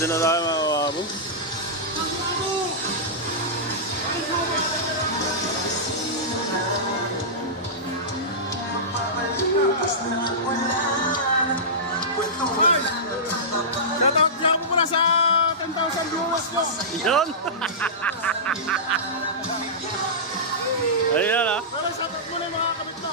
Dito na tayo mga kababo. Shoutout niya ako mula sa 10,000 viewers nyo. Yun! Ayan ah. Pero shoutout muna yung mga kabit mo.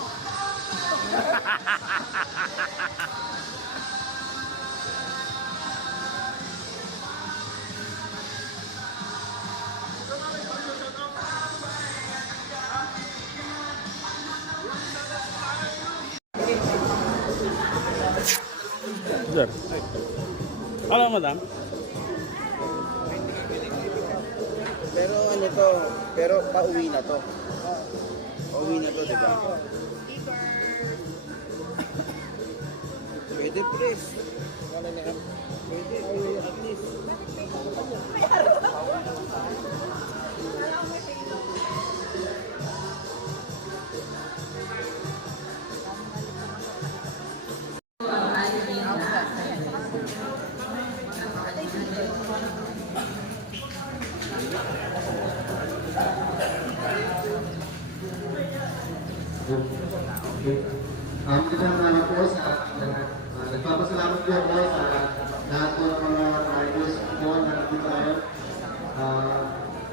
Sir. Ano madam? Pero ano to, pero pauwi na to. Pauwi na to, di ba? Pwede, please. Wala na yan. Pwede, at least. Magandang araw po sa nagpapasalamat po ako sa lahat po ng mga riders po na nandito tayo.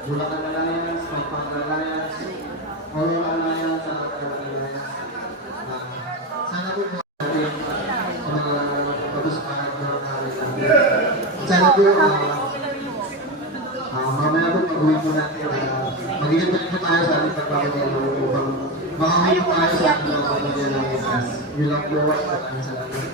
Bulacan Alliance, Pampanga Alliance, Aurora Alliance, sa Alliance. Sana po po natin mga pag-usapan ng namin. Sana po mamaya po pag-uwi po natin magiging po tayo sa ating pagpapagano upang makakaya po tayo sa ating mga pamilya ng Isas. Yun lang po at maraming salamat.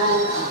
Alliance